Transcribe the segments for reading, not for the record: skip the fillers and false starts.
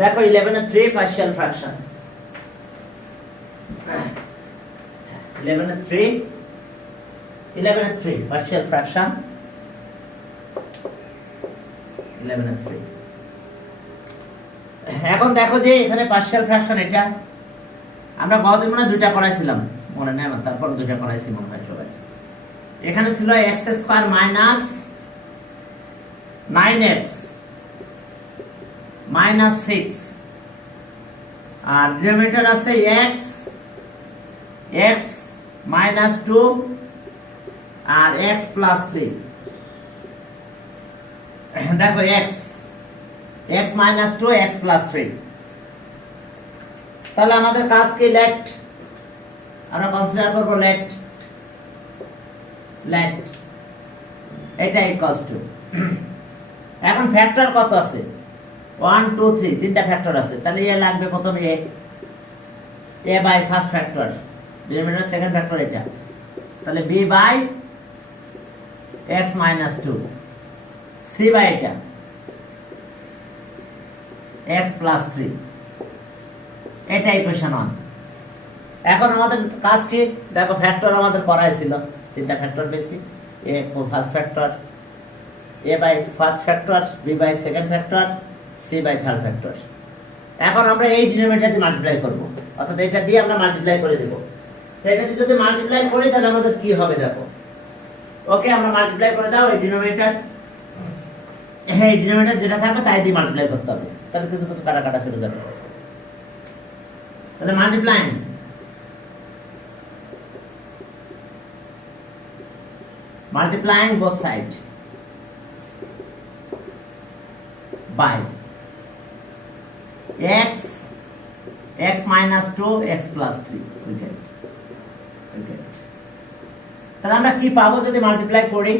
দেখো 11/3 partial fraction 11/3 partial fraction 11/3। এখন দেখো যে এখানে পার্শিয়াল ফ্র্যাকশন এটা আমরা গতদিন মনে দুইটা করাইছিলাম, মনে নেই আমার, তারপর দুইটা করাইছি মনে হয় সবাই। এখানে ছিল x² মাইনাস 9x মাইনাস 6 আর ডিনোমিনেটর আছে x মাইনাস 2 আর x প্লাস 3। দেখো x মাইনাস 2 x প্লাস 3। তাহলে আমাদের কাজ কি? লেট আমরা কনসিডার করব লেট এটা ইকুয়ালস টু, এখন ফ্যাক্টর কত আছে? 1 2 3 তিনটা ফ্যাক্টর আছে, তাহলে এ লাগবে প্রথমে a by first factor, denominator second factor এটা, তাহলে b by x minus 2, c by এটা x প্লাস 3, এটা ইকুয়েশন 1। এখন আমাদের কাজ কি? দেখো ফ্যাক্টর আমাদের করাই ছিল, তিনটা ফ্যাক্টর বেশি, a first factor, a by first factor, b by second factor, c by third factor. এখন আমরা এই ডিনোমিনেটর দিয়ে মাল্টিপ্লাই করব, অর্থাৎ এটা দিয়ে আমরা মাল্টিপ্লাই করে দেব। তো এটা দিয়ে যদি মাল্টিপ্লাই করি তাহলে আমাদের কি হবে দেখো। ওকে, আমরা মাল্টিপ্লাই করে দাও এই ডিনোমিনেটর, এই ডিনোমিনেটর যেটা থাকবে তাই দিয়ে মাল্টিপ্লাই করতে হবে, তাহলে কিছু কিছু কাটা ছিল যাবে। তাহলে multiplying both sides by x minus 2 x plus 3 we get। তাহলে আমরা কি পাবো যদি মাল্টিপ্লাই করি?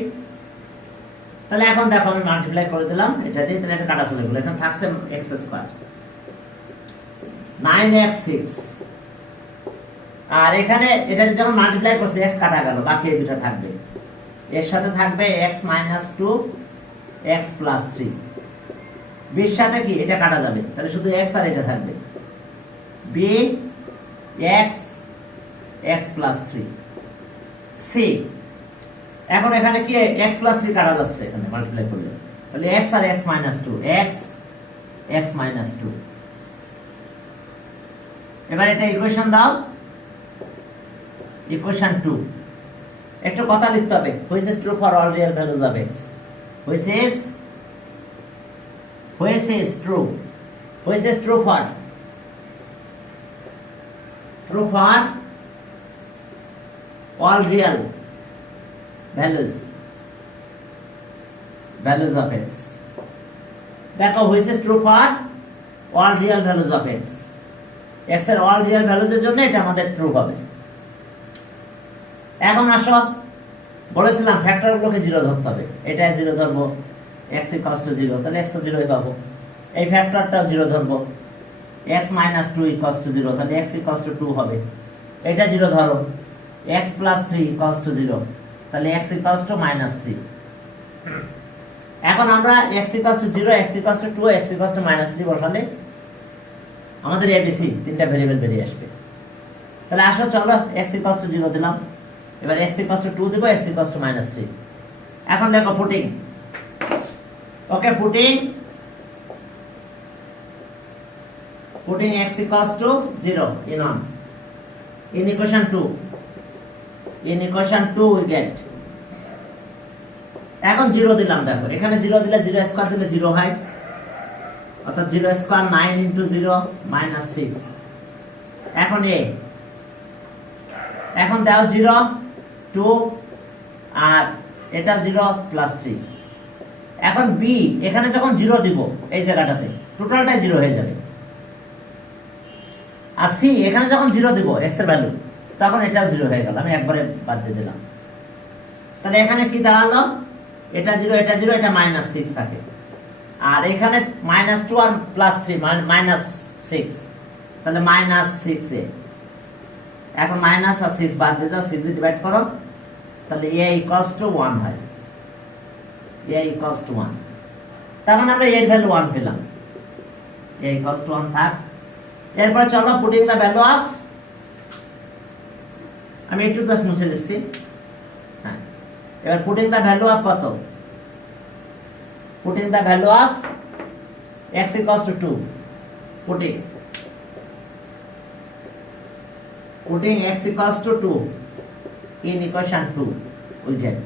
তাহলে এখন দেখো আমি মাল্টিপ্লাই করে দিলাম এটা দিয়ে, তাহলে এটা কাটা চলে গেল, এখানে থাকছে x² 9x 6 আর এখানে এটা যখন মাল্টিপ্লাই করছে x কাটা গেল, বাকি এই দুটো থাকবে, এর সাথে থাকবে x minus 2 x plus 3, b এর সাথে কি এটা কাটা যাবে, তাহলে শুধু x আর এটা থাকবে, b x plus 3 c। এখন এখানে কি x plus 3 কাটা যাচ্ছে এখানে মাল্টিপ্লাই করলে, তাহলে x আর x minus 2 x minus 2। এবার এটা ইকুয়েশন দাও, ইকুয়েশন 2। একটু কথা লিখতে হবে, which is true for all real values of x, which is true for all real values of x। দেখো which is true for all real values of x, x এর all real values এর জন্য এটা আমাদের true হবে। এখন আসো, বলেছিলাম ফ্যাক্টরগুলোকে 0 ধরতে হবে, এটা 0 ধরবো, x equals to 0, তাহলে x তো 0ই পাবো। এই ফ্যাক্টরটাও 0 ধরবো, x minus 2 equals to 0, তাহলে x equals to 2 হবে। এটা 0 ধরো, x plus 3 equals to 0, তাহলে x equals to minus 3। এখন আমরা x equals to 0, x equals to 2, x equals to minus 3 বসালে আমাদের abc তিনটা ভেরিয়েবল বেরিয়ে আসবে। তাহলে আসো চলো x equals to 0 দিলাম, এবার x equals to 2 Dev, x equals to minus 3। এখন দেখো putting, okay putting x equals to 0 in equation 2 we get, এখন 0 দিলাম, দেখো এখানে 0 দিলে 0 স্কয়ার দিলে 0 হয়, অর্থাৎ 0 স্কয়ার 9 into 0 minus 6। এখন এখন দাও 0 2 আর এটা 0 plus 3। এখন b এখানে যখন 0 দিব এই জায়গাটাতে টোটালটাই 0 হয়ে যাবে, আর c এখানে যখন 0 দিব x এর ভ্যালু তখন এটাও 0 হয়ে গেল, আমি একবারে বাদ দিয়ে দিলাম। তাহলে এখানে কি দাঁড়ালো? এটা 0 এটা 0, এটা -6 থাকে, আর এখানে -2 আর +3 -6, তাহলে -6a। এখন মাইনাস আর 6 বাদ দিয়ে দাও, 6 দিয়ে ডিভাইড করো, তাহলে a equals to 1 হয়, a equals to 1। তার মানে আমরা এর ভ্যালু 1 পেলাম। a equals to 1 থাক। এরপর চলো পুটিং দ্য ভ্যালু অফ, আমি একটু জাস্ট মুছে দিচ্ছি। হ্যাঁ, এবার পুটিং দ্য ভ্যালু অফ কত, putting the value of x equals to 2, putting x equals to 2 in equation 2 we get,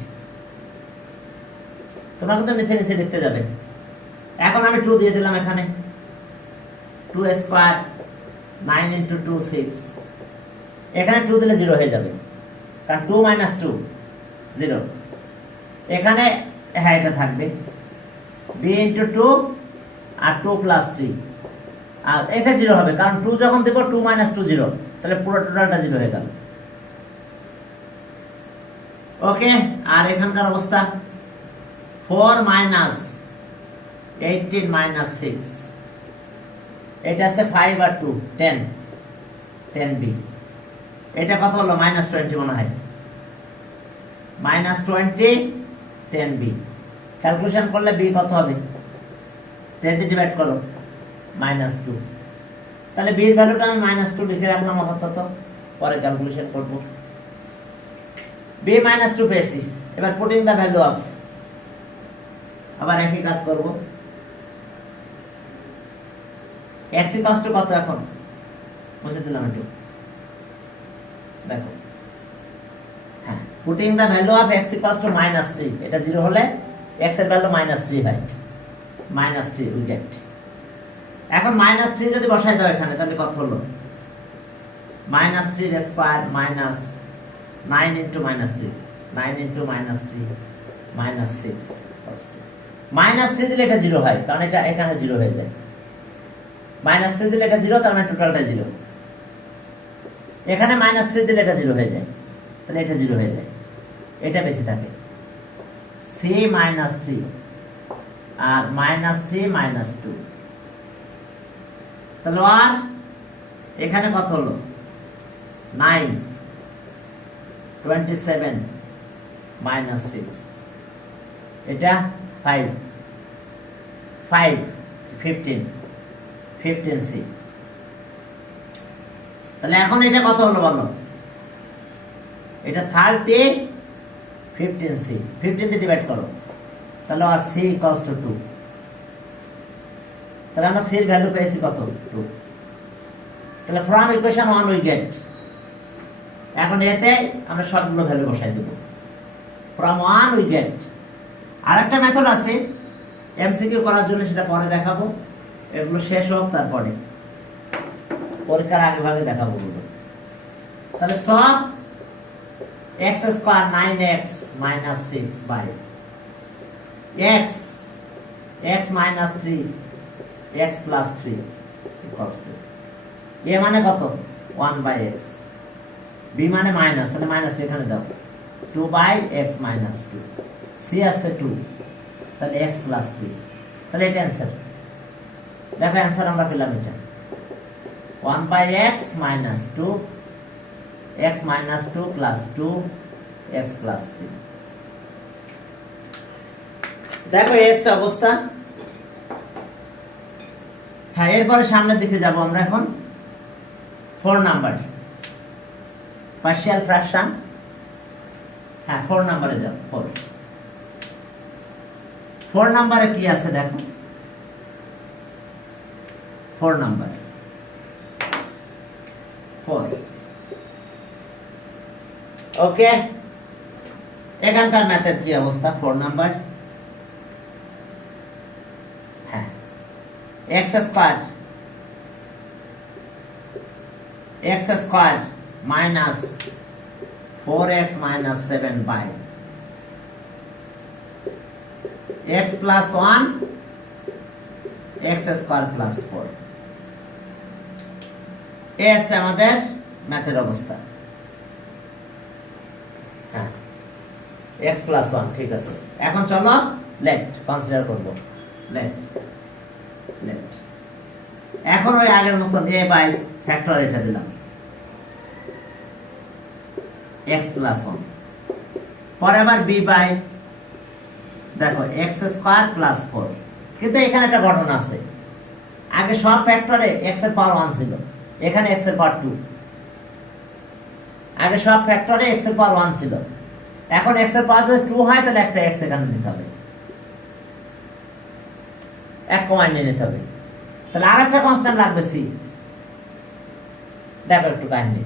তোমরা কিন্তু নিচে নিচে লিখতে যাবে। এখন আমি 2 দিয়ে দিলাম এখানে, 2 স্কয়ার 9 into 2 6, এখানে 2 দিলে 0 হয়ে যাবে, কারণ 2 minus 2 0, এখানে হ্যাঁ এটা থাকবে b into 2 আর 2 plus 3, আর এটা 0 হবে কারণ 2 যখন দেব 2 minus 2 0, তাহলে পুরো টোটালটা 0 হয়ে গেল। ওকে, আর এখানকার অবস্থা 4 minus 18 minus 6, এটা আছে 5 আর 2 10, 10b, এটা কত হলো -20 মনে হয়, -20 10b, ক্যালকুলেশন করলে b কত হবে, 10 দিয়ে ডিভাইড করো -2, তাহলে b এর ভ্যালুটা আমি -2 লিখে রাখলাম আপাতত, পরে ক্যালকুলেশন করব। b -2 পেয়েছি, এবার পুটিং দা ভ্যালু অফ, আবার একই কাজ করব। x ইকুয়ালস টু কত, এখন মুছে দিলাম একটু, দেখো হ্যাঁ, putting the value of x equals to -3, এটা 0 হলে x এর ভ্যালু -3 হয়, -3 উই গেট। এখন -3 যদি বসাই দাও এখানে, তাহলে কত হলো, -3 স্কয়ার মাইনাস 9 into -3, 9 into -3 -6, -3 দিলে এটা 0 হয়, কারণ এটা এখানে 0 হয়ে যায়, -3 দিলে এটা 0, তার মানে টোটালটা 0, এখানে -3 দিলে এটা 0 হয়ে যায়, তাহলে এটা 0 হয়ে যায়, এটা বেশি থাকে, c -3 আর -3 -2, তাহলে আর এখানে কত হলো 9 27 -6, এটা 5 15 15c, তাহলে এখন এটা কত হলো বলো, এটা 30 15c, 15 দিয়ে ডিভাইড করো, তাহলে আর c ইকুয়ালস টু 2, তাহলে আমরা c এর ভ্যালু পেয়েছি কত 2, তাহলে ফ্রম ইকুয়েশন 1 উই গেট, এখন এতে আমরা সবগুলো ভ্যালু বসাই দেব, ফ্রম 1 উই গেট। আরেকটা মেথড আছে এমসিকিউ করার জন্য, সেটা পরে দেখাবো, এগুলো শেষ হোক তারপরে, পরীক্ষার আগে ভাগে দেখাবো বলবো। তাহলে সব x square 9x - 6 by x - 3 x + 3 equals to, a মানে কত 1 বাই x, b মানে মাইনাস, তাহলে মাইনাসটা এখানে দাও, 2 বাই x - 2, c আছে 2, তাহলে x + 3, তাহলে এটা অ্যানসার, দেখো অ্যানসার আমরা পেলাম, এটা 1 বাই x - 2 x - 2 + 2 x + 3, দেখো এস অবস্থা। হ্যাঁ, এরপরে সামনের দিকে যাব আমরা, এখন 4 নাম্বার পার্শিয়াল ফ্র্যাকশন, হ্যাঁ 4 নম্বরে যাও, 4 নম্বরে কি আছে দেখো, 4 নাম্বার 4, ওকে, এখানকার ম্যাথের কি অবস্থা 4 নাম্বার, হ্যাঁ x square minus 4x - 7 by x + 1 x square + 4, এস আমাদের ম্যাথের অবস্থা, হ্যাঁ x + 1, ঠিক আছে। এখন চলো লেট কনসিডার করব, লেট এখন ওই আগের মতন a বাই ফ্যাক্টর এটা দিলাম x + 1, পরে আবার b বাই দেখো x স্কয়ার + 4, কিন্তু এখানে একটা ঘটনা আছে, আগে সব ফ্যাক্টরে x এর পাওয়ার 1 ছিল, এখানে x এর পাওয়ার 2। আগে সব ফ্যাক্টরে x এর পাওয়ার 1 ছিল, এখন x এর পাওয়ার যদি 2 হয় তাহলে একটা x এখানে নিতে হবে, এক কমায় নিতে হবে। তাহলে আরেকটা কনস্ট্যান্ট লাগবে c। দেখো একটু কাহিনী,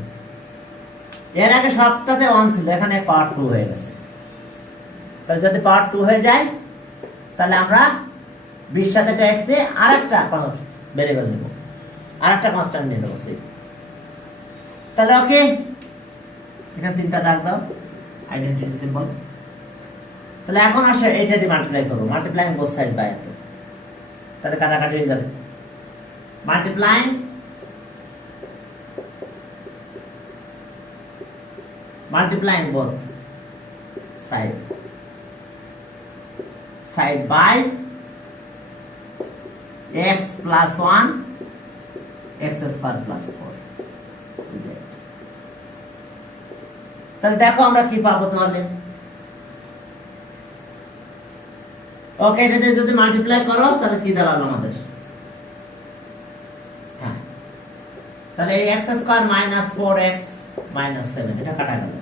এর আগে সবটাতে 1 ছিল, এখানে পাওয়ার 2 হয়ে গেছে। তাহলে যদি পাওয়ার 2 হয়ে যায় তাহলে আমরা 20 সাথে একটা x দিয়ে আরেকটা ভেরিয়েবল নেব, আরেকটা কনস্ট্যান্ট নিয়ে নেব c। তাহলে ওকে, এখানে তিনটা দাগ দাও, আইডেন্টিটি সিম্বল। তাহলে এখন আসে এইটা দিয়ে মাল্টিপ্লাই করব, মাল্টিপ্লাইং বোথ সাইড বাই এত, তাহলে কাটাকাটি হয়ে যাবে। Multiplying both side by x plus 1 x square plus 4। তাহলে দেখো আমরা কি পাবো তাহলে। ওকে, এটা দিয়ে যদি মাল্টিপ্লাই করো তাহলে কি দাঁড়ালো আমাদের? হ্যাঁ, তাহলে এই x square minus 4x minus 7 এটা কাটা গেল।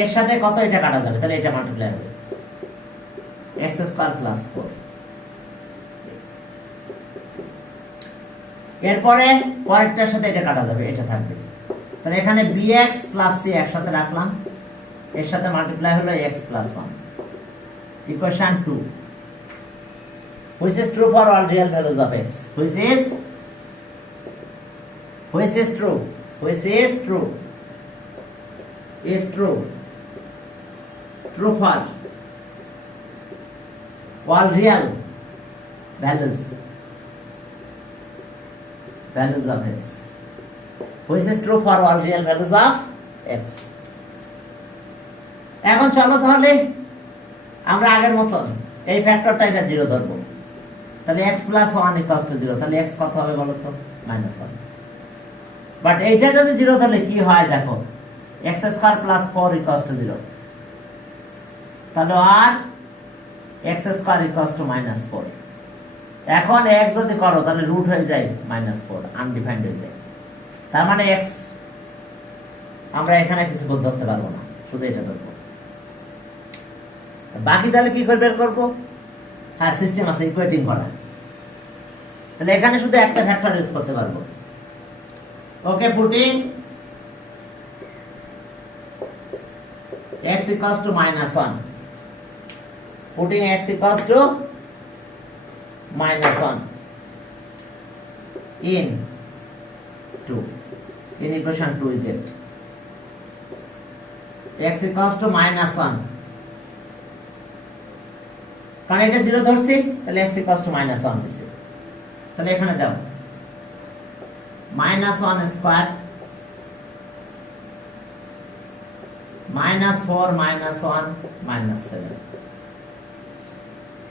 এর সাথে কত এটা কাটা যাবে, তাহলে এটা মাল্টিপ্লাই হবে x স্কয়ার প্লাস 4। এরপরে পরেরটার সাথে এটা কাটা যাবে, এটা থাকবে। তাহলে এখানে bx প্লাস c একসাথে রাখলাম, এর সাথে মাল্টিপ্লাই হলো x plus 1। Equation 2, which is true for all real values of x, which is true for all real values of x, which is true for all real values of x। এখন চলো তাহলে আমরা আগের মতন এই ফ্যাক্টরটা এটা 0 ধরবো, তাহলে x plus 1 equals to 0, তাহলে x কত হবে বলো তো? -1। বাট এইটা যদি 0 ধরলে কি হয় দেখো, x square plus 4 equals to 0, তাহলে আর x স্কয়ার equals to -4। এখন x যদি করো তাহলে রুট হয়ে যায় -4, আনডিফাইন্ড হয়ে যায়। তার মানে x আমরা এখানে কিছু ধরতে পারবো না, শুধু এটা ধরবো। বাকি তাহলে কি করে বের করবো? হ্যাঁ, সিস্টেম আছে ইকুয়েটিং করা। তাহলে এখানে শুধু একটা ফ্যাক্টর ইউজ করতে পারবো। ওকে, putting x equals to -1, putting x equals to -1 in 2, in equation 2 we get x equals to -1, কারণ এটা 0 ধরছি তাহলে x equals to -1 দিছি। তাহলে এখানে দাও -1 স্কয়ার -4 -1 -7।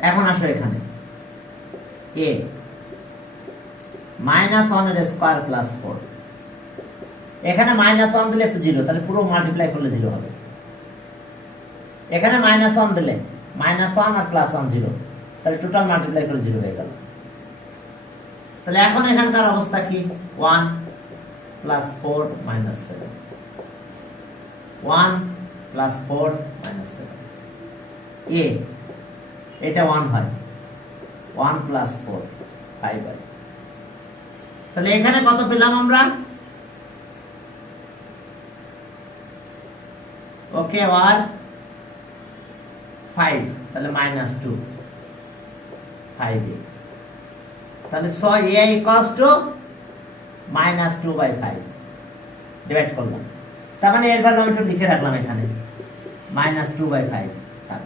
এখন আসো এখানে a -1 এর স্কয়ার প্লাস 4, এখানে -1 দিলে 0, তাহলে পুরো মাল্টিপ্লাই করলে 0 হবে। এখানে -1 দিলে -1 আর +1 0, তাহলে টোটাল মাল্টিপ্লাই করে 0 হয়ে গেল। তাহলে এখন এখানকার অবস্থা কি? 1 + 4 - 7, 1 + 4 - 7। a এটা 1 হয়, 1 + 4 5 হয়। তাহলে এখানে কত পেলাম আমরা? ওকে, আর 5, তাহলে -2 5a, তাহলে so a equals to -2/5 divide করলাম। তার মানে এর ভ্যালু আমি একটু লিখে রাখলাম এখানে, -2/5 থাক,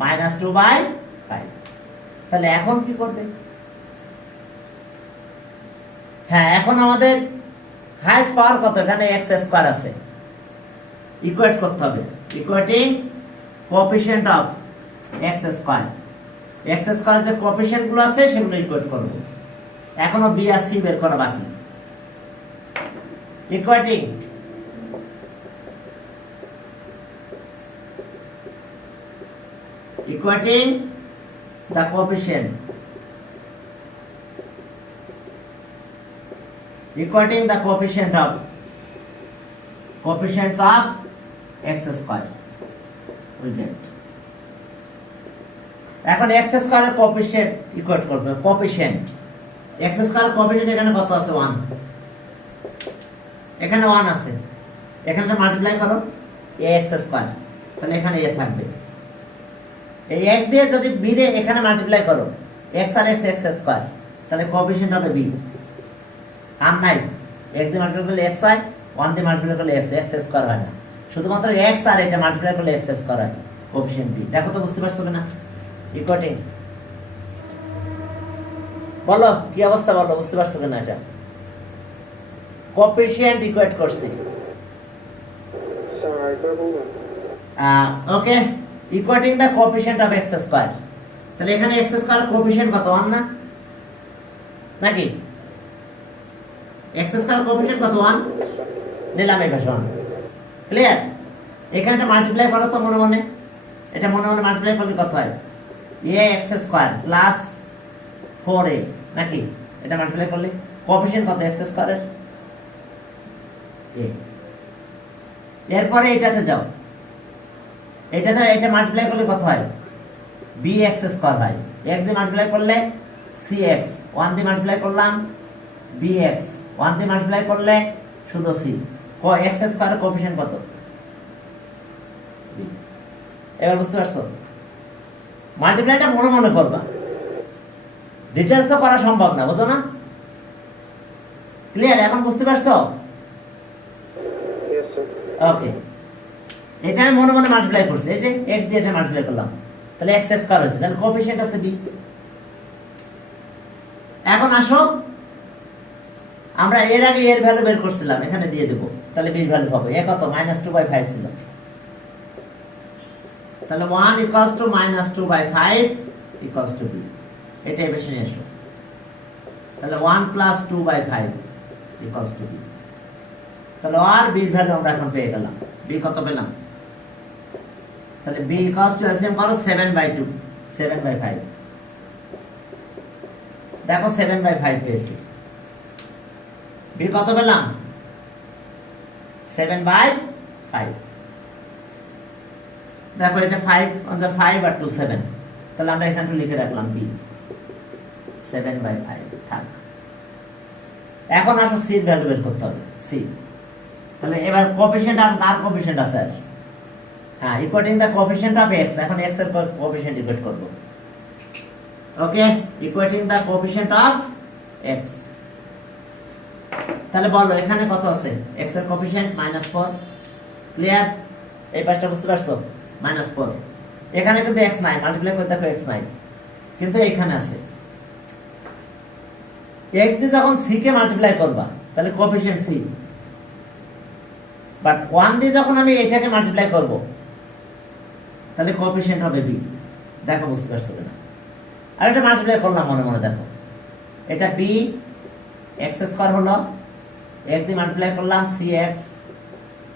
-2/5। তাহলে এখন কি করবে? হ্যাঁ, এখন আমাদের হাইয়েস্ট পাওয়ার কত? এখানে x স্কয়ার আছে, ইকুয়েট করতে হবে। Equating coefficient of x square, x স্কয়ারের যে কোএফিশিয়েন্ট গুলো আছে সেগুলো ইকুয়েট করব। এখনো b আর c বের করা বাকি। Equating the coefficient equating the coefficients of x square we get. এখন x স্কয়ার এর কোএফিশিয়েন্ট ইকুয়েট করব। কোএফিশিয়েন্ট x স্কয়ার কোএফিশিয়েন্ট এখানে কত আছে 1, এখানে 1 আছে, এখানে মাল্টিপ্লাই করো ax স্কয়ার, তাহলে এখানে a থাকবে। এই x দিয়ে যদি b রে এখানে মাল্টিপ্লাই করো x আর x x স্কয়ার, তাহলে কোএফিশিয়েন্ট হবে b। আর নাই x দিয়ে মাল্টিপ্লাই করলে x হয়, 1 দিয়ে মাল্টিপ্লাই করলে x x স্কয়ার হয় না, শুধুমাত্র x আর এটা মাল্টিপ্লাই করলে x স্কয়ার হয়, কোএফিশিয়েন্ট b। দেখো তো বুঝতে পারছো কিনা ইকুয়েটিং? বলো কি অবস্থা, বলো বুঝতে পারছো কিনা? এটা কোএফিশিয়েন্ট ইকুয়েট করছি। Okay, equating the coefficient of x square. তাহলে এখানে x স্কয়ার কোএফিশিয়েন্ট কত 1 না নাকি? x স্কয়ার কোএফিশিয়েন্ট কত 1 নিলাম, এই পাশে 1। ক্লিয়ার? এখানে মাল্টিপ্লাই করো তো মনে মনে, এটা মনে মনে মাল্টিপ্লাই করলে কত হয়? ax স্কয়ার প্লাস 4a নাকি? এটা মাল্টিপ্লাই করলে কোএফিশিয়েন্ট কত x স্কয়ারের? a। এরপরে এটাতে যাও, এটাতে এটা মাল্টিপ্লাই করলে কত হয়? bx স্কয়ার হয়। x দিয়ে মাল্টিপ্লাই করলে cx, 1 দিয়ে মাল্টিপ্লাই করলাম bx, 1 দিয়ে মাল্টিপ্লাই করলে শুধু c। x স্কয়ারের কোএফিশিয়েন্ট কত? b। এবার বুঝতে পারছো? মাল্টিপ্লাইটা মনে মনে করবা, ডিটেইলসও করা সম্ভব না, বুঝো না? ক্লিয়ার? এখন বুঝতে পারছো? ওকে, এটা আমি মনে মনে মাল্টিপ্লাই করছি, এই যে x দিয়ে এটা মাল্টিপ্লাই করলাম, তাহলে x স্কয়ার হয়েছে, তাহলে কোএফিশিয়েন্ট আছে b। এখন আসো, আমরা এর আগে এর ভ্যালু বের করছিলাম, এখানে দিয়ে দেব, তাহলে b এর ভ্যালু পাবো। এ কত? -2/5 ছিল, তাহলে 1 equals to -2/5 equals to b। এটা বেশি নিয়ে আসো, তাহলে 1 plus 2/5 equals to b। তাহলে আর b এর ভ্যালু আমরা এখন পেয়ে গেলাম। b কত পেলাম? তাহলে b equals to এলসিএম করো 7/2, 7/5। দেখো 7/5 পেয়েছি। b কত পেলাম? 7/5। দেখো এটা 5 আর 2 7, তাহলে আমরা এখানে লিখে রাখলাম b 7/5 থাক। এখন আসো c এর ভ্যালু বের করতে হবে, c। তাহলে এবার কোএফিশিয়েন্ট আর তার কোএফিশিয়েন্ট আছে আর, হ্যাঁ, equating the coefficient of x। এখন x এর কোএফিশিয়েন্ট ইকুয়েট করব। Okay, equating the coefficient of x। তাহলে বলো এখানে কত আছে? x এর কোএফিশিয়েন্ট -4। ক্লিয়ার? এই পাশটা বুঝতে পারছো? -4। এখানে কিন্তু x নাই, মাল্টিপ্লাই করতে দেখো x নাই, কিন্তু এখানে আছে। x দিয়ে যখন c কে মাল্টিপ্লাই করবা, তাহলে কোএফিশিয়েন্ট c, বাট 1 দিয়ে যখন আমি এটাকে মাল্টিপ্লাই করব, তাহলে কোএফিশিয়েন্ট হবে b। দেখো বুঝতে পারছো কিনা? আর এটা মাল্টিপ্লাই করলাম মনে মনে, দেখো এটা b x স্কয়ার হলো, x দিয়ে মাল্টিপ্লাই করলাম cx,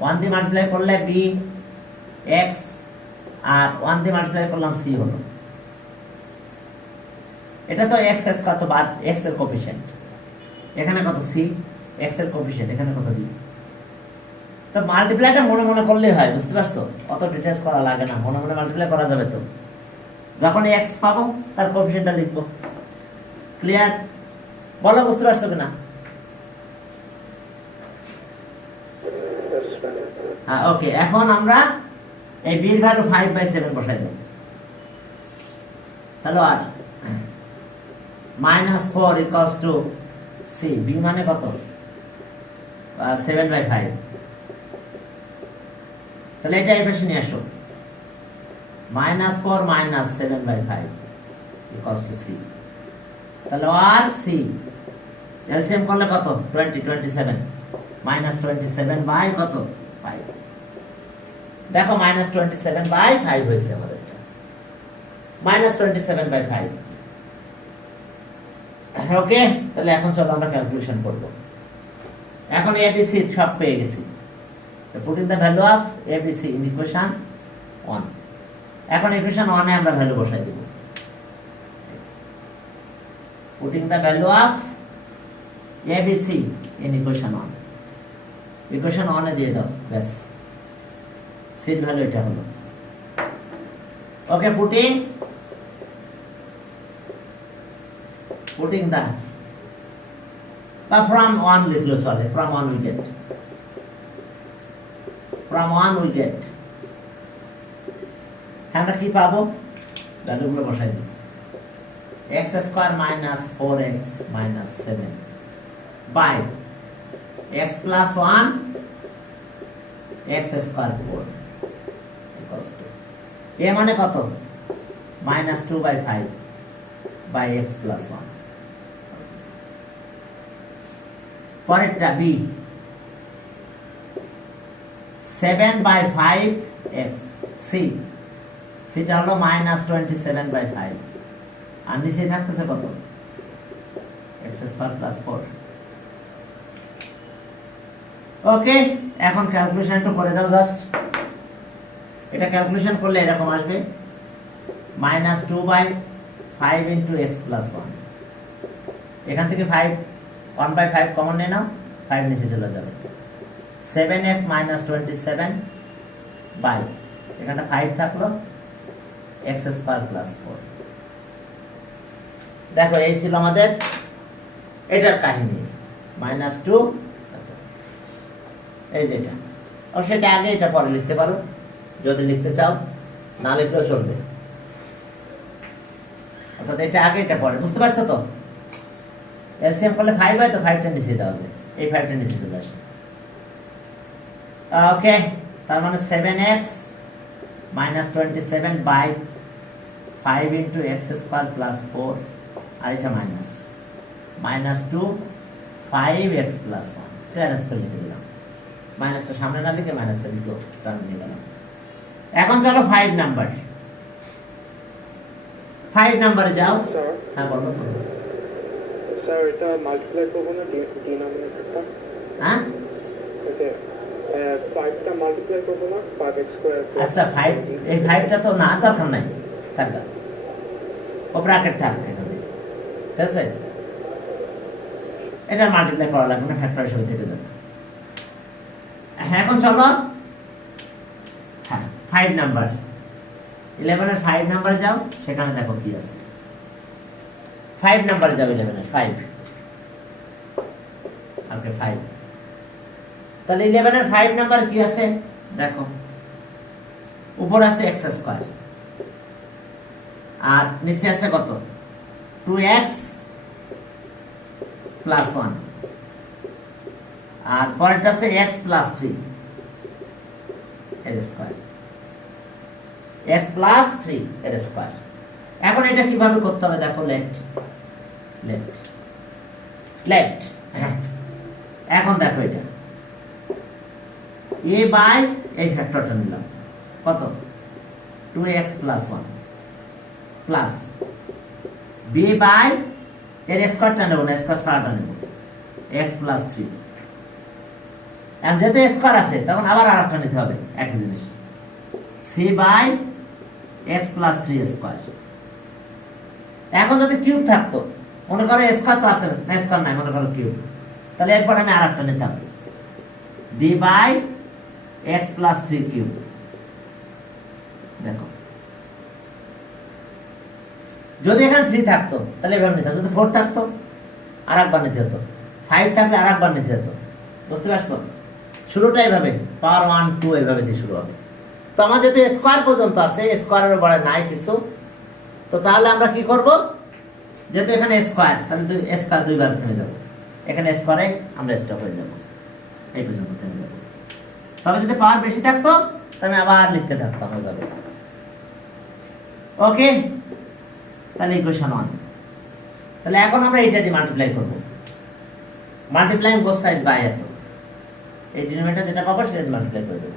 1 দিয়ে মাল্টিপ্লাই করলে b x, আর 1 দিয়ে মাল্টিপ্লাই করলাম c হলো। এটা তো x স্কয়ার তো বাদ, x এর কোএফিশিয়েন্ট এখানে কত? c, x এর কোএফিশিয়েন্ট এখানে কত? b। তো মাল্টিপ্লাইটা মনে মনে করলেই হয়, বুঝতে পারছো? অত ডিটেইলস করা লাগে না, মনে মনে মাল্টিপ্লাই করা যাবে। তো যখন x পাবো তার কোএফিশিয়েন্টটা লিখবো। ক্লিয়ার? বলো বুঝতে পারছো কিনা? হ্যাঁ, ওকে। এখন আমরা এই b এর ভ্যালু 5/7 বসাই দেব। তাহলে আর -4 equals to c, b মানে কত? 7/5। তাহলে এটা এই পাশে নিয়ে আসো, -4 - 7/5 equals to c। তাহলে আর c এলসিএম করলে কত? 27 -27 বাই কত? 5। দেখো -27/5 হয়েছে আমাদের, -27/5। ওকে, তাহলে এখন চলো আমরা ক্যালকুলেশন করব। এখন abc সব পেয়ে গেছি, putting the value of abc in equation 1। এখন ইকুয়েশন 1 এ আমরা ভ্যালু বসাই দেব। Putting the value of ABC in equation 1 equation 1 এ দিয়ে দাও ব্যাস সিন ভ্যালু এটা হলো ওকে putting the বা from 1 লিখলেও চলে from 1 we get আমরা কি পাবো ভ্যালুগুলো বসাই দিই x square minus 4x minus 7 by x plus 1 x square 4 equals to a মানে কত minus 2 by 5 by x plus 1 পরেরটা b 7 by 5 x c সেটা হলো minus 27 by 5 আর নিচে থাকতেছে কত x square plus 4 ওকে এখন ক্যালকুলেশন একটু করে দাও জাস্ট এটা ক্যালকুলেশন করলে এরকম আসবে minus 2 by 5 into x plus 1 এখান থেকে 5 1 by 5 কমন নিয়ে নাও 5 নিচে চলে যাবে 7x minus 27 by এখানে 5 থাকলো x square plus 4 দেখো এই ছিল আমাদের এটার কাহিনী -2 এই যেটা আর সেটা আগে এটা পরে লিখতে পারো যদি লিখতে চাও না লিখলেও চলবে অর্থাৎ এটা আগে এটা পরে বুঝতে পারছো তো এলসিএম করলে 5 হয় তো 5টা নিচে দাও যায় এই 5টা নিচে চলে আসে ওকে তার মানে 7x -27 by 5 into x square plus 4 আর এটা -2 5x plus 1 ক্লিয়ারেন্স করে লিখে দিলাম মাইনাসটা সামনে না লিখে মাইনাসটা দিকেও টার্ম নিয়ে গেলাম এখন চলো 5 নাম্বার 5 নাম্বারে যাও হ্যাঁ বলো স্যার এটা মাল্টিপ্লাই করব না ডিনোমিনেটরটা হ্যাঁ ওকে 5টা মাল্টিপ্লাই করব না 5x স্কয়ার আচ্ছা 5 এই 5টা তো না দরকার নাই থাকবে ও ব্র্যাকেট থাকবে এখানে ঠিক আছে এটা মাল্টিপ্লাই করা লাগবে না ফ্যাক্টর হিসেবে থেকে যাবে এখন চলো হ্যাঁ 5 নাম্বার 11 এর 5 নাম্বারে যাও সেখানে দেখো কি আছে 5 নাম্বারে যাও 11 এর 5 ওকে 5 তাহলে 11 এর 5 নাম্বার কি আছে দেখো উপর আছে x স্কয়ার আর নিচে আছে কত 2x প্লাস 1 আর পরেরটা আছে x প্লাস 3 এর স্কয়ার x প্লাস 3 এর স্কয়ার এখন এটা কিভাবে করতে হবে দেখো লেফট এখন দেখো এটা a বাই এই ফ্যাক্টরটা নিলাম কত 2x plus 1 plus b by এর স্কয়ারটা নেব না স্কয়ার ছাড়াটা নেব x প্লাস 3 এখন যেহেতু স্কয়ার আছে তখন আবার আরেকটা নিতে হবে একই জিনিস c by x plus 3 square এখন যদি কিউব থাকতো মনে করো স্কয়ার তো আছে না স্কয়ার নাই মনে করো কিউব তাহলে এরপর আমি আরেকটা নিতাম d by x plus 3 cube দেখো যদি এখানে 3 থাকতো তাহলে এভাবে নিতাম যদি 4 থাকতো আরেকবার নিতে হতো 5 থাকলে আরেকবার নিতে হতো বুঝতে পারছো শুরুটা এইভাবে পাওয়ার 1 2 এইভাবে দিয়ে শুরু হবে তো আমার যেহেতু স্কয়ার পর্যন্ত আছে স্কয়ারের উপরে নাই কিছু তো তাহলে আমরা কি করব যেহেতু এখানে স্কয়ার তাহলে স্কয়ার দুইবার থেমে যাব এখানে স্কয়ারে আমরা স্টপ হয়ে যাব এই পর্যন্ত থেমে যাব তবে যদি পাওয়ার বেশি থাকতো তাহলে আবার লিখতে থাকতাম এইভাবে ওকে তাহলে ইকুয়েশন 1 তাহলে এখন আমরা এটা দিয়ে মাল্টিপ্লাই করব মাল্টিপ্লাইং বোথ সাইডস বাই এত এই ডিনোমিনেটর যেটা পাবো সেটা দিয়ে মাল্টিপ্লাই করে দেব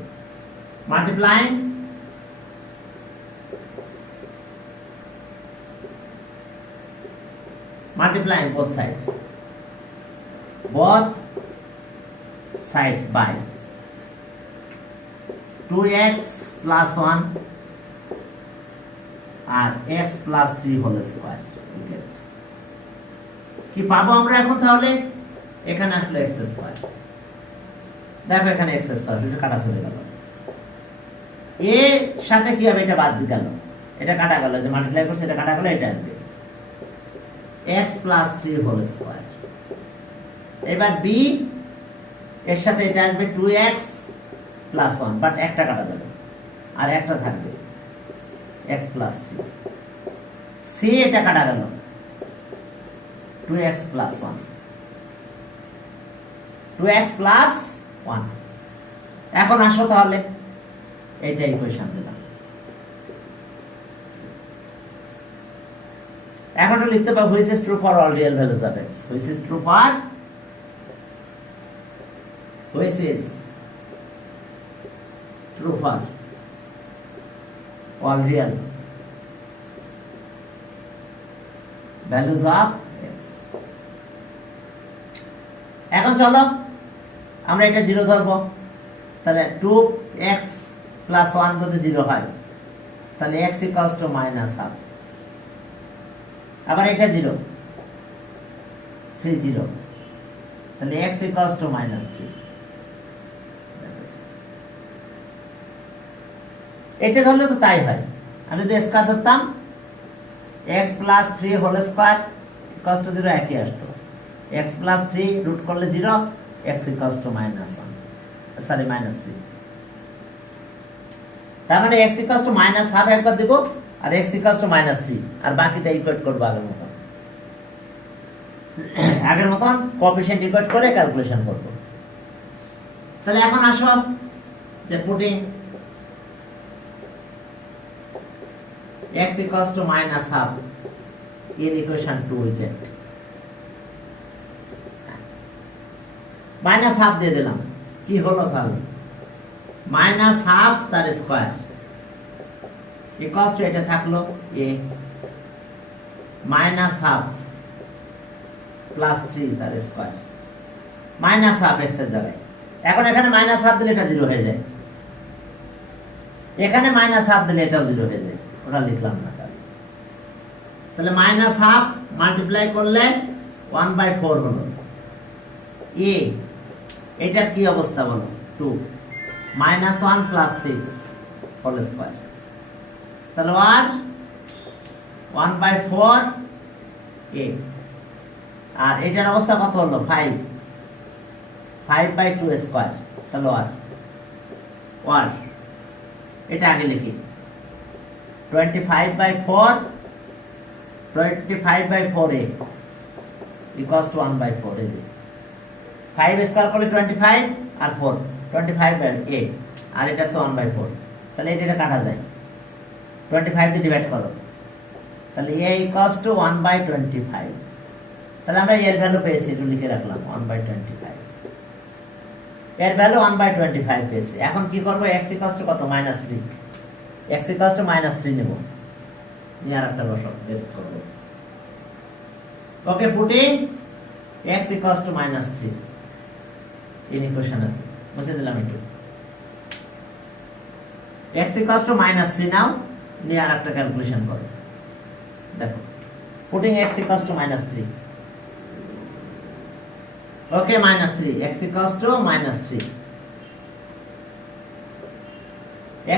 multiplying both sides by 2x plus 1 R x plus 3 whole square কি পাবো আমরা এখন তাহলে এখানে আসলো এক্স স্কোয়ার, দেখো এখানে এক্স স্কোয়ার, এটা কাটা চলে গেল। এর সাথে কি হবে, এটা বাদ গেল, এটা কাটা গেল, যে মাল্টিপ্লাই করছে এটা কাটা গেল, এটা আসবে এক্স প্লাস 3 হোল স্কোয়ার। এবার বি এর সাথে এটা আসবে 2x প্লাস 1, বাট একটা কাটা যাবে আর একটা থাকবে x প্লাস 3। সি এটা কাটা গেল 2x প্লাস 1, 2x প্লাস 1। এখন আসো তাহলে এইটা ইকুয়েশন দিলাম। এখন লিখতে পারো which is true for all real values of x, which is true for, which is true for all real values of x। এখন চলো আমরা এটা 0 ধরবো, তাহলে 2x প্লাস 1 যদি 0 হয় তাহলে x equals to minus half, আবার এটা 0 3 0, তাহলে x equals to minus 3। এটা ধরলে তো তাই হয়, আমি যদি স্কয়ার ধরতাম x plus 3 whole square equals to 0 একই আসতো, x প্লাস 3 রুট করলে 0, x equals two minus 1, sorry minus 3। তার মানে x equals two minus half একবার দেব, আর x ইকুয়ালস টু মাইনাস 3, আর বাকিটা ইকুয়েট করব আগের মতন কোএফিশিয়েন্ট ইকুয়েট করে ক্যালকুলেশন করব। তাহলে এখন আসো যে putting x equals to minus half in equation 2 we get minus half দিয়ে দিলাম, কি হলো তাহলে minus half তার স্কয়ার equals to এটা থাকলো a minus half plus 3 তার স্কয়ার minus half x এর জায়গায়। এখন এখানে minus half দিলে এটা 0 হয়ে যায়, এখানে minus half দিলে এটাও 0 হয়ে যায়, ওটা লিখলাম না। তাহলে মাইনাস হাফ মাল্টিপ্লাই করলে 1/4 হলো এ, এটার কি অবস্থা বলো 2 minus 1 plus 6 হোল স্কয়ার, তাহলে আর 1/4 এ, আর এটার অবস্থা কত হলো 5 5/2 স্কয়ার, তাহলে আর এটা আগে লিখি 25/4 25/4a equals to 1/4 is it 5 square করলে 25 আর 4 25/a, আর এটা আছে 1/4, তাহলে এটা কাটা যায় 25 দিয়ে ডিভাইড করো, তাহলে a equals to 1/25। তাহলে আমরা এর ভ্যালু পেয়েছি, একটু লিখে রাখলাম 1/25, এর ভ্যালু 1/25 পেয়েছি। এখন কি করব, x equals to কত -3, x equals to -3 নেব, নিয়ে আরেকটা লসক বের করব। ওকে, putting x equals to -3 in equation মুছে দিলাম একটু, x equals to -3 নাও, নিয়ে আরেকটা ক্যালকুলেশন করো। দেখো putting x equals to -3, okay -3, x equals to -3,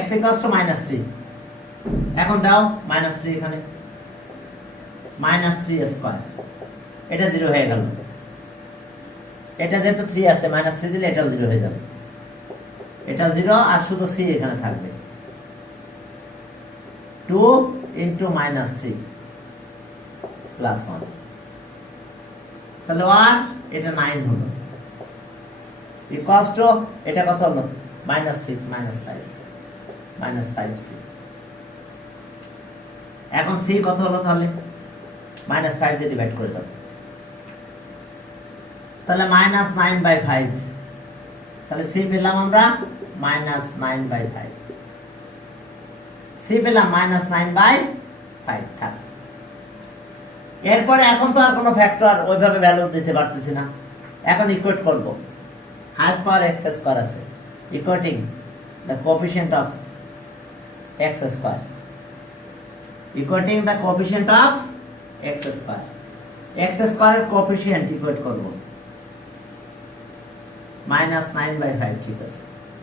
x equals to -3। এখন দাও -3, এখানে -3 স্কয়ার, এটা 0 হয়ে গেল, এটা যেহেতু 3 আছে -3 দিলে এটাও 0 হয়ে যাবে, এটাও 0, আর শুধু c এখানে থাকবে 2 into -3 plus 1, তাহলে আর এটা 9 হলো ইকুয়ালস টু এটা কত হলো -6 -5 -5c। এখন c কত হলো, তাহলে -5 দিয়ে ডিভাইড করে দাও, তাহলে -9/5, তাহলে c পেলাম আমরা -9/5, c পেলাম -9/5 থাক। এরপরে এখন তো আর কোনো ফ্যাক্টর ওইভাবে ভ্যালু দিতে পারতেছি না, এখন ইকুয়েট করব, হাইয়েস্ট পাওয়ার x স্কয়ার আছে, equating the coefficient of x square, equating the coefficient of x square, x স্কয়ারের কোএফিশিয়েন্ট ইকুয়েট করব, মাইনাস 9/5 ঠিক আছে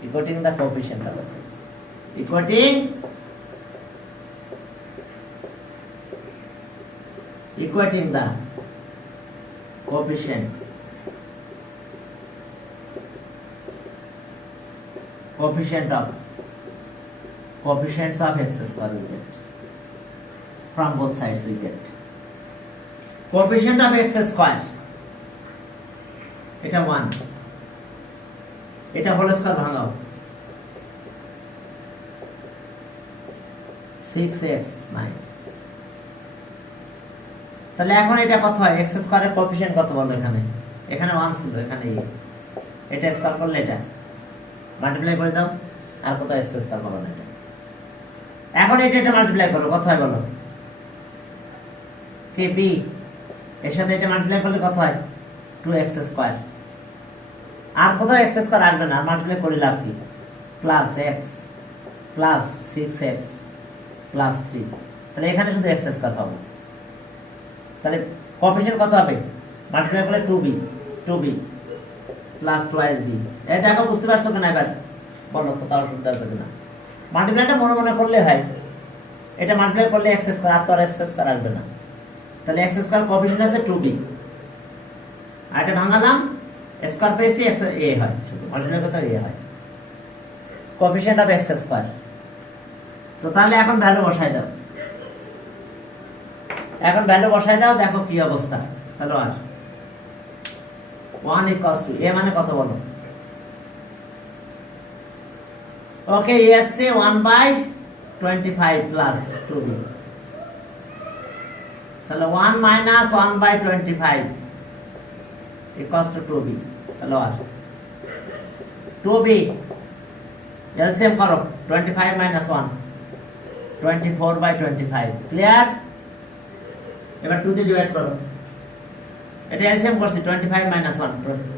ইকুয়েটিং দ্য কোএফিসিয়েন্ট হবে equating the coefficient coefficients of x square we get from both sides we get coefficient of x square এটা 1 এটা whole square ভাঙাও 6x 9 তাহলে এখন এটা কত হয় x স্কয়ারের কোএফিসিয়েন্ট কত বলো এখানে 1 ছিল এখানে এটা স্কয়ার করলে এটা মাল্টিপ্লাই করে দাও আর কত x স্কয়ার পাবো না এটা এখন এটা মাল্টিপ্লাই করো কত হয় বলো কে b এর সাথে এটা মাল্টিপ্লাই করলে কত হয় 2x স্কয়ার আর কত x স্কয়ার আসবে না মাল্টিপ্লাই করে লাভ কি plus x plus 6x plus 3 তাহলে এখানে শুধু x স্কয়ার পাবো তাহলে কোএফিসিয়েন্ট কত হবে মাল্টিপ্লাই করলে 2b প্লাস 2b এই দেখো বুঝতে পারছো কিনা এবার বলো তো তাও শুনতে পারছো কিনা মাল্টিপ্লাইটা মনে করলে হয় এটা মাল্টিপ্লাই করলে x স্কয়ার আর তো আর x স্কয়ার আসবে না তাহলে x স্কয়ার কোএফিসিয়েন্ট আছে 2b আর এটা ভাঙালাম স্কয়ার পেয়েছি x a হয় শুধু মাল্টিপ্লাই করতে a হয় কোএফিসিয়েন্ট অফ x স্কয়ার তো তাহলে এখন ভ্যালু বসাই দাও দেখো কি অবস্থা তাহলে আর 1 equals to a মানে কত বলো ওকে a আছে 1/25 প্লাস 2b তাহলে 1 minus 1/25 equals to 2b তাহলে আর 2b এলসিএম করো 25 minus 1 24/25 ক্লিয়ার এবার 2 দিয়ে ডিভাইড করো এটা এলসিএম করছি 25 minus 1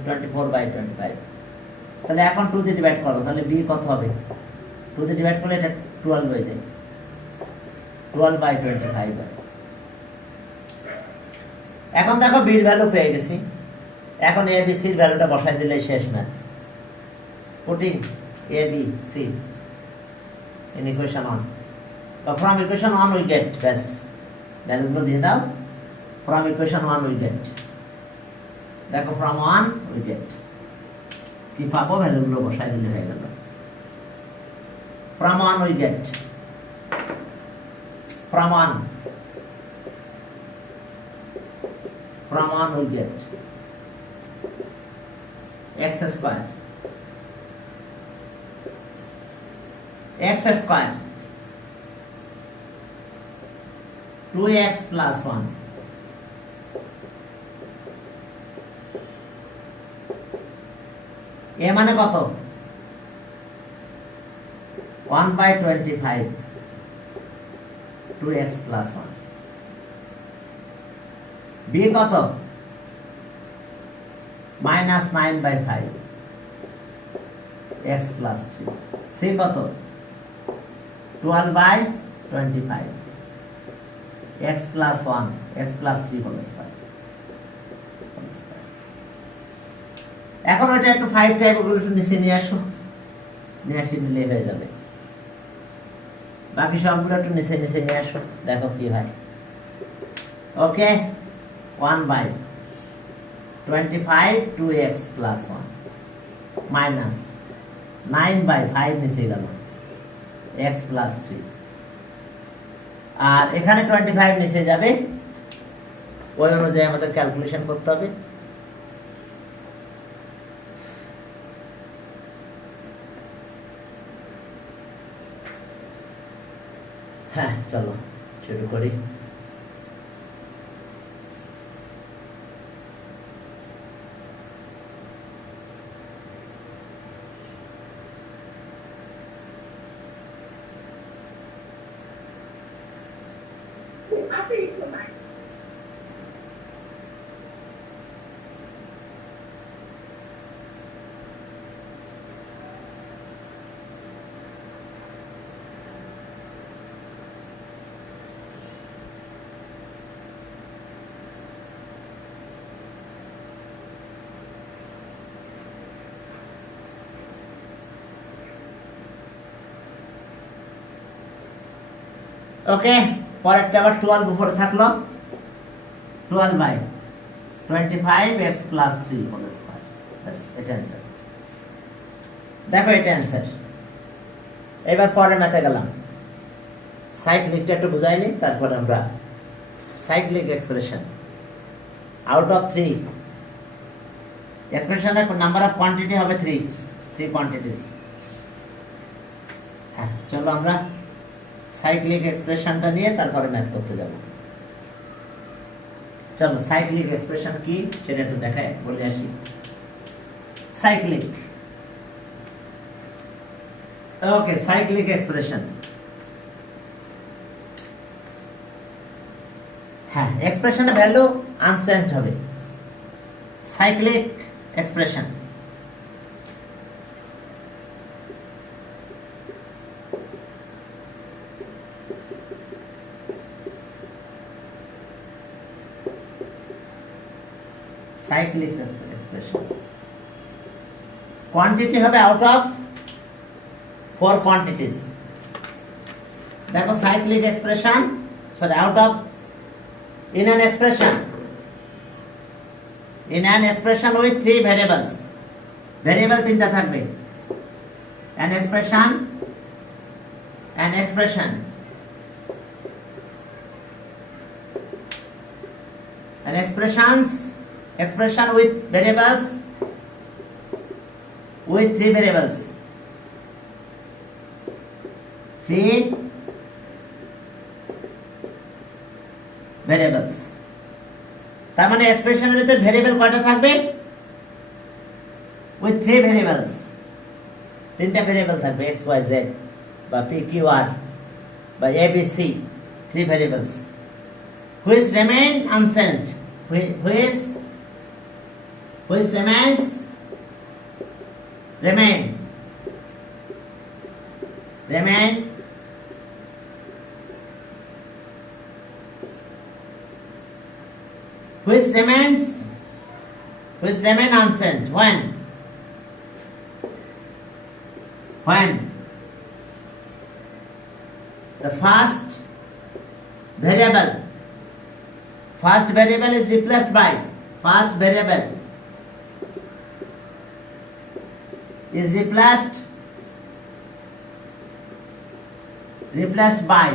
24/25 তাহলে এখন 2 দিয়ে ডিভাইড করো তাহলে b কত হবে 2 দিয়ে ডিভাইড করলে এটা 12 হয়ে যায় 12/25 এখন দেখো b এর ভ্যালু পেয়ে গেছি এখন a b c এর ভ্যালুটা বসাই দিলে শেষ না putting a b c in equation 1 so from equation 1 we get this ভ্যালুগুলো দিয়ে দাও from equation 1 we get দেখো from 1 we get কি পাবো ভ্যালুগুলো বসাই দিলে হয়ে গেল from 1 we get from 1 we get x square 2x plus 1 a মানে কত 1/25 2x plus 1 b কত minus 9/5 x plus 3 c কত 12/25 x plus 1 x plus 3 whole square এখন ওটা একটু 5 টাইপ ওগুলো নিচে নিয়ে আসি নিলে হয়ে যাবে বাকি সবগুলো একটু নিচে নিয়ে আসো দেখো কি হয় ওকে 1/25 2x plus 1 minus 9/5 নিচে গেল x plus 3 আর এখানে 25 নিচে যাবে ওই অনুযায়ী আমাদের ক্যালকুলেশন করতে হবে হ্যাঁ চলো শুরু করি ওকে, পরেরটা আবার 12 উপরে থাকলো, 12 by 25x plus 3 whole square. বাস, এটা অ্যান্সার। দেখো এটা অ্যান্সার। এবার পরের ম্যাথে গেলাম। সাইক্লিকটা একটু বুঝাইনি, তারপর আমরা সাইক্লিক এক্সপ্রেশন আউট অফ 3 এক্সপ্রেশনের নাম্বার অফ কোয়ান্টিটি হবে 3 কোয়ান্টিটিস। হ্যাঁ, চলো আমরা সাইক্লিক এক্সপ্রেশনটা নিয়ে তারপরে ম্যাথ করতে যাব। চলো সাইক্লিক এক্সপ্রেশন কি সেটা একটু দেখায় বলে আসি। সাইক্লিক, ওকে, সাইক্লিক এক্সপ্রেশন। হ্যাঁ, এক্সপ্রেশনের ভ্যালু আনচেঞ্জড হবে। Cyclic expression cyclic expression quantity হবে আউট অফ 4 কোয়ান্টিটিস। দেখো cyclic expression, sorry, out of in an expression with 3 variables, variable 3টা থাকবে। an expression expression with variables, with 3 variables, 3 variables. তার মানে এক্সপ্রেশনের ভিতরে ভেরিয়েবল কয়টা থাকবে? উইথ 3 ভেরিয়েবলস, 3টা ভেরিয়েবল থাকবে, x y z বা p q r বা a b c, 3 variables which remain unchanged, which remain which remain unchanged when the first variable is replaced by replaced by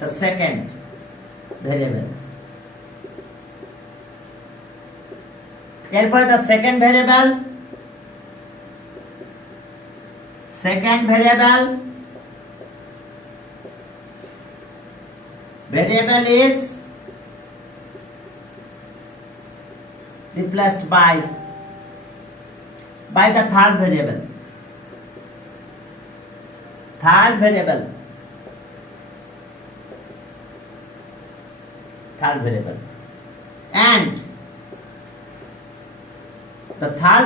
the second variable. এরপরে the second variable is replaced by the third variable. And the third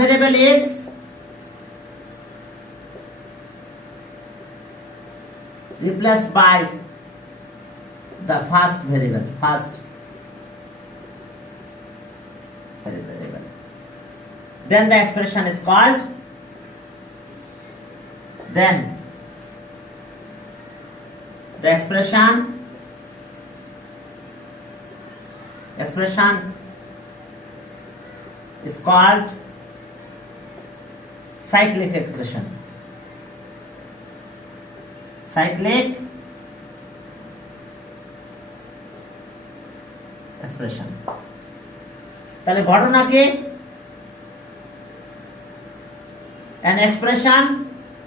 variable is replaced by the first variable. Then the expression is called, the expression is called cyclic expression. তাহলে ঘটনা কি? an expression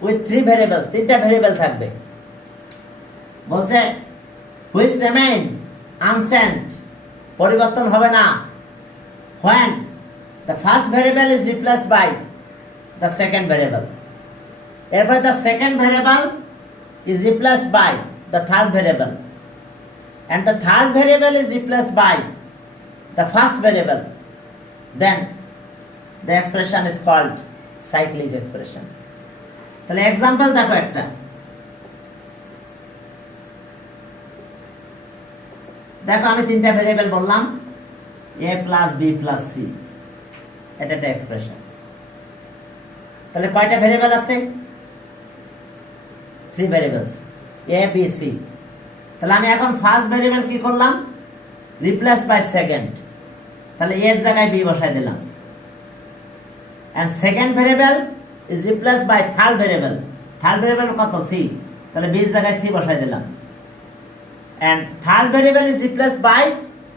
with 3 variables, 3টা variable থাকবে। বলছে which remain unchanged, পরিবর্তন হবে না, when the first variable is replaced by the second variable. এরপর the second variable is replaced by the third variable, and the third variable is replaced by the first variable. Then the expression is called cyclic expression. তাহলে example দেখো একটা। দেখো আমি 3টা variable বললাম, এ plus B plus C, এটা একটা expression. তাহলে কয়টা ভেরিয়েবল আছে? 3 ভেরিয়েবলস, এ বি সি। তাহলে আমি এখন ফার্স্ট ভেরিয়েবল কি করলাম? রিপ্লেস বাই সেকেন্ড, তাহলে এর জায়গায় বি বসাই দিলাম। And second variable is replaced by third variable, third variable কত? সি, তাহলে বি এর জায়গায় সি বসাই দিলাম। And third variable is replaced by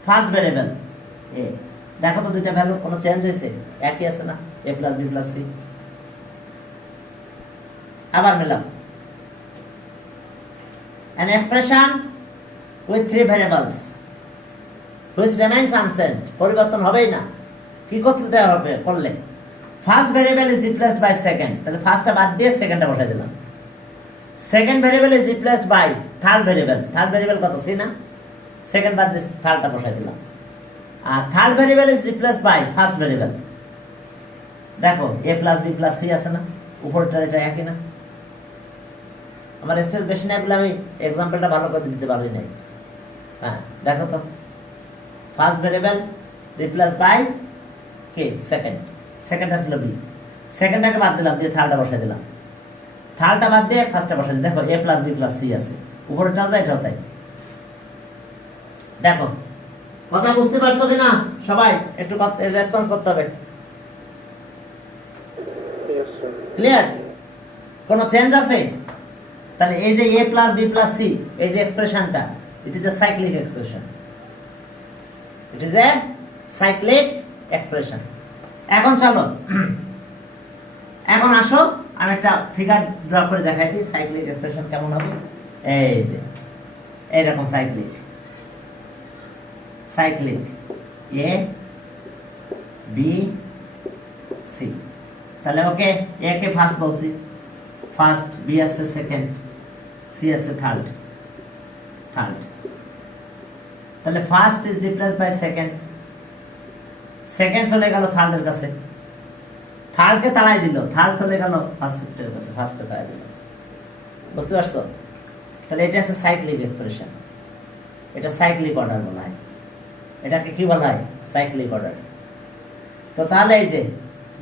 first variable এ। দেখো তো দুইটা ভ্যালু কোনো চেঞ্জ হয়েছে? একই আছে না, এ প্লাস বি প্লাস সি। আবার মিলাম an expression with 3 variables which remains unchanged, পরিবর্তন হবেই না। কি করতে হবে? করলে first variable is replaced by second, তাহলে ফার্স্টটা বাদ দিয়ে সেকেন্ডটা বসাই দিলাম। Second variable is replaced by third variable, third variable কত? সি না, সেকেন্ড বাদ দিয়ে থার্ডটা বসাই দিলাম। আর third variable is replaced by first variable. দেখো A plus B plus C আছে না, উপরটা এটা একই না। আমার স্পেস বেশি নাই বলে আমি এক্সাম্পলটা ভালো করে দিতে পারি নাই। হ্যাঁ দেখো তো, ফার্স্ট ভেরিয়েবল রিপ্লেস বাই কে? সেকেন্ড, সেকেন্ডটা ছিল বি, সেকেন্ডটাকে বাদ দিলাম, দিয়ে থার্ডটা বসাই দিলাম। থার্ডটা বাদ দিয়ে ফার্স্টটা বসাই দিলাম। দেখো A plus B plus C আছে, উপরেটাও যায় এটাও তাই। দেখো কথা বুঝতে পারছো কিনা সবাই? একটু রেসপন্স করতে হবে। Yes, sir. ক্লিয়ার? কোনো চেঞ্জ আছে? তাহলে এই যে A plus B plus C, এই যে এক্সপ্রেশনটা, it is a cyclic expression, it is a cyclic expression. এখন চলো, এখন আসো আমি একটা ফিগার ড্র করে দেখাই দিই সাইক্লিক এক্সপ্রেশন কেমন হবে। এই যে এইরকম cyclic, cyclic A B C. তাহলে ওকে, এ কে ফার্স্ট বলছি, ফার্স্ট, বি আছে সেকেন্ড, সি আছে থার্ড, থার্ড। তাহলে first is replaced by second, second চলে গেল থার্ডের কাছে, থার্ডকে তাড়াই দিল, থার্ড চলে গেল ফার্স্টের কাছে, ফার্স্টকে তাড়াই দিল। বুঝতে পারছো? তাহলে এটা আছে সাইক্লিক এক্সপ্রেশন, এটা সাইক্লিক অর্ডার বলা হয়। এটাকে কি বলা হয়? Cyclic order. তো তাহলে এই যে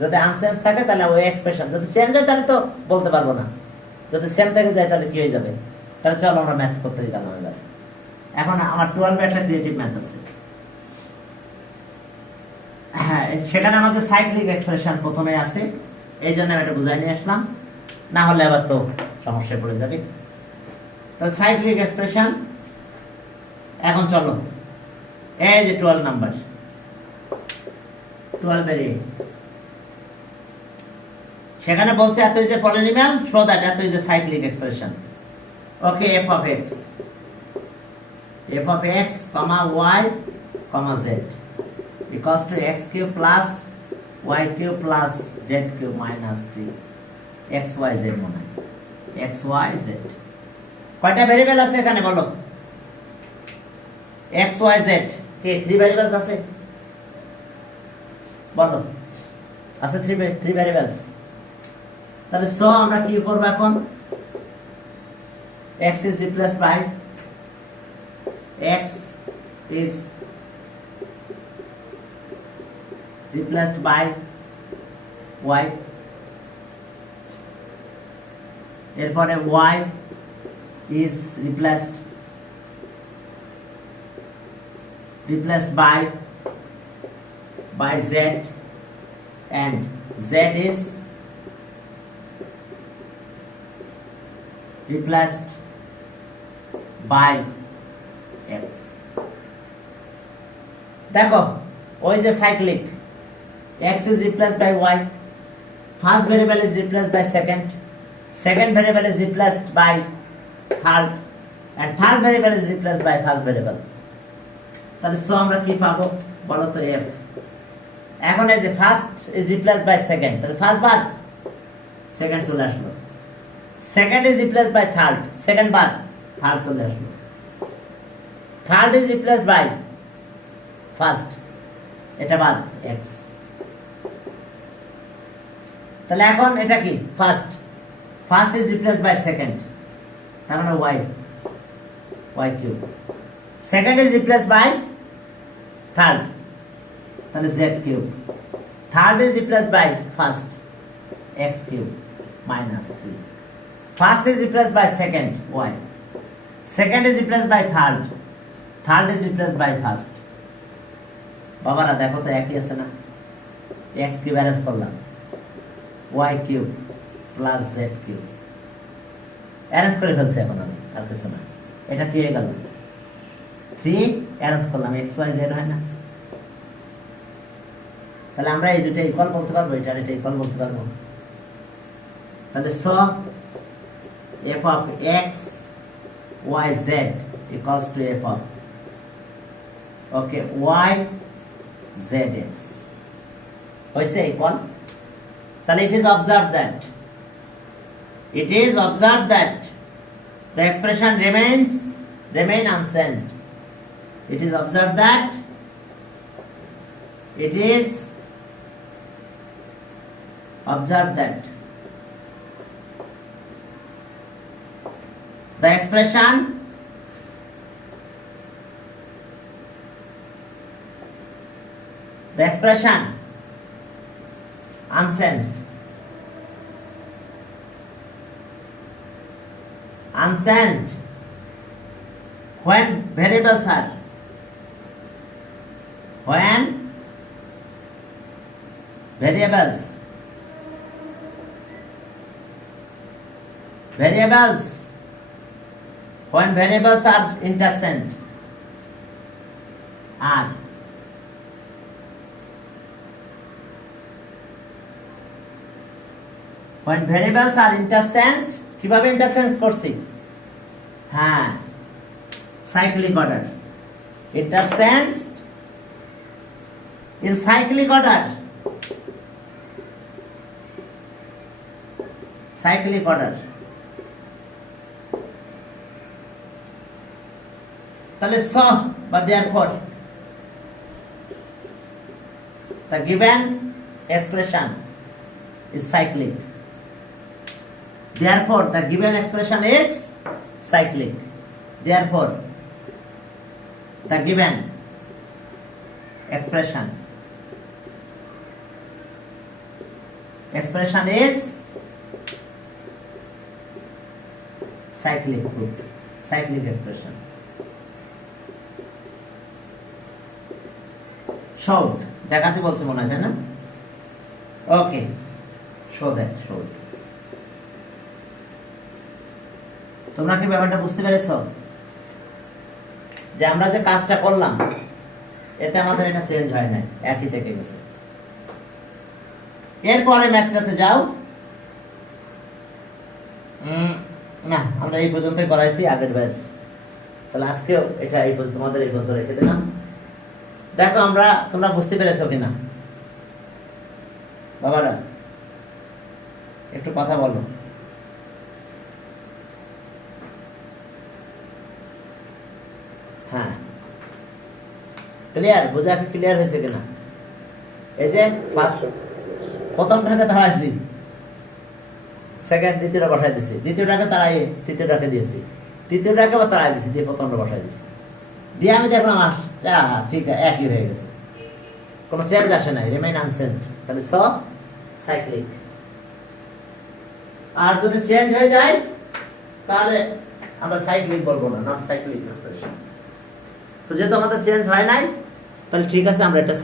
যদি আনচেঞ্জ থাকে তাহলে ওই এক্সপ্রেশন, যদি চেঞ্জ হয় তাহলে তো বলতে পারবো না, যদি সেম থেকে যায় তাহলে কি হয়ে যাবে? তাহলে চলো আমরা ম্যাথ করতে গেলাম এবার। এখন আমার 12 একটা ক্রিয়েটিভ ম্যাথ আছে। হ্যাঁ, সেখানে আমাদের সাইক্লিক এক্সপ্রেশন প্রথমে আছে, এই জন্য আমি এটা বুঝাই নিয়ে আসলাম, না হলে আবার তো সমস্যায় পড়ে যাবে। তো সাইক্লিক এক্সপ্রেশন, এখন চলো এই যে 12 নাম্বার, 12 এর সেখানে বলছে it is a polynomial show that it is a cyclic expression. Okay, f of x comma y comma z equals to x cube plus y cube plus z cube minus 3 x y z মনে হয়, x y z। কয়টা variable আছে এখানে বলো? x y z কে 3 variables আছে বলো? আছে 3 variables. তাহলে সো আমরা কি করব এখন? x is replaced by y, এরপরে y is replaced by z, and z is replaced by x. দেখো ওই যে cyclic, x is replaced by y, first variable is replaced by second variable is replaced by third, and third variable is replaced by first variable. তাহলে so আমরা কি পাবো বলো তো? f। এখন এই যে first is replaced by second, তাহলে ফার্স্ট বাদ সেকেন্ড চলে আসলো, second is replaced by third, second বাদ থার্ড চলে আসলো, third is replaced by first, এটা বাদ x। তাহলে এখন এটা কি? First is replaced by second, তার মানে y cube, second is replaced by third, তাহলে z cube. Third is replaced by first, x cube minus 3। First is replaced by second, y। Second is replaced by third, third is replaced by first. বাবারা দেখো তো একই আছে না? x cube arrange করলাম, y cube plus z cube arrange করে ফেলছি এখন আমি, আর কিছু না। এটা কি হয়ে গেল? 3 অ্যারেঞ্জ করলাম, x y z হয় না? তাহলে আমরা এই দুটো ইকুয়াল বলতে পারবো, এটা আর এটা ইকুয়াল বলতে পারবো। তাহলে so f of x y z equals to f of okay y z x হইছে ইকুয়াল। তাহলে it is observed that the expression remain unchanged. It is observed that the expression unchanged when variables are when variables are interchanged are when variables are interchanged কিভাবে interchange করছি? হ্যাঁ, cyclic order. interchanged in cyclic order, তাহলে so বা therefore the given expression is cyclic. Therefore the given expression is cyclic. Therefore the given expression is cyclic expression. Showed দেখাতে বলছে মনে হয়, তাই না? ওকে, show that. তোমরা কি ব্যাপারটা বুঝতে পেরেছো? যে আমরা যে কাজটা করলাম এতে আমাদের এটা চেঞ্জ হয় না, একই থেকে গেছে। এরপরে ম্যাথটাতে যাও। না, আমরা এই পর্যন্তই করাইছি আগের ব্যাচ। তাহলে আজকেও এটা এই পর্যন্ত, তোমাদের এই পর্যন্ত রেখে দিলাম। দেখো তোমরা বুঝতে পেরেছো কিনা বাবারা? একটু কথা বলো। হ্যাঁ, ক্লিয়ার? বোঝা কি ক্লিয়ার হয়েছে কিনা? এই যে ফার্স্ট প্রথমটাকে দাঁড়াইছি, সেকেন্ড দ্বিতীয়টা বসাই দিছি, দ্বিতীয়টাকে তাড়াই তৃতীয়টাকে দিয়েছি, তৃতীয়টাকে আবার তাড়াই দিছি, দিয়ে প্রথমটা বসাই দিছি, দিয়ে আমি দেখলাম ঠিক একই হয়ে গেছে, কোনো চেঞ্জ আসে নাই, রিমেইন আনচেঞ্জড। তাহলে সো সাইক্লিক। আর যদি চেঞ্জ হয়ে যায় তাহলে আমরা সাইক্লিক বলবো না, নট সাইক্লিক এক্সপ্রেশন। তো যেহেতু আমাদের চেঞ্জ হয় নাই, তাহলে ঠিক আছে, আমরা এটা